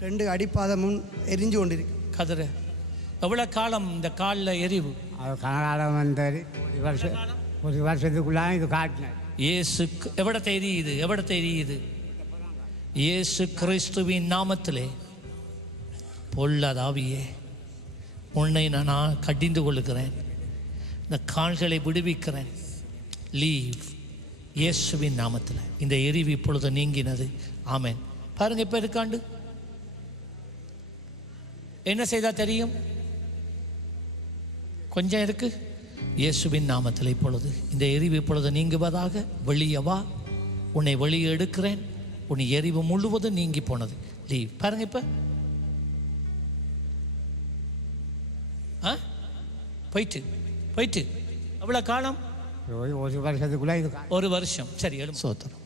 2 அடிப்பாதமும் எரிஞ்சு கொண்டிருக்கு. கதிர எவ்வளோ காலம் இந்த காலில் எரிவு? அது கனகாலம் வந்து ஒரு வருஷத்துக்குள்ளாக இது காட்டினேன். இயேசு எவ்வளோ எரியுது? இயேசு கிறிஸ்துவின் நாமத்திலே பொல்லாதாவியே உன்னை நான் கடிந்து கொள்ளுகிறேன். இந்த கால்களை விடுவிக்கிறேன். லீவ் இயேசுவின் நாமத்தில். இந்த எரிவு இப்பொழுது நீங்கினது. ஆமேன். பாருங்க, இப்போ இருக்காண்டு என்ன செய்தா தெரியும்? கொஞ்சம் இருக்கு. இயேசுவின் நாமத்தில் இப்பொழுது இந்த எரிவு இப்பொழுது நீங்குவதாக. வெளியே வா, உன்னை வெளியே எடுக்கிறேன். உன் எரிவு முழுவதும் நீங்கி போனது. லீவ். பாருங்க, இப்போ போயிட்டு எவ்வளோ காலம்? ஒரு வருஷத்துக்குள்ள இது ஒரு வருஷம். சரி, எழும். சோத்திரம்.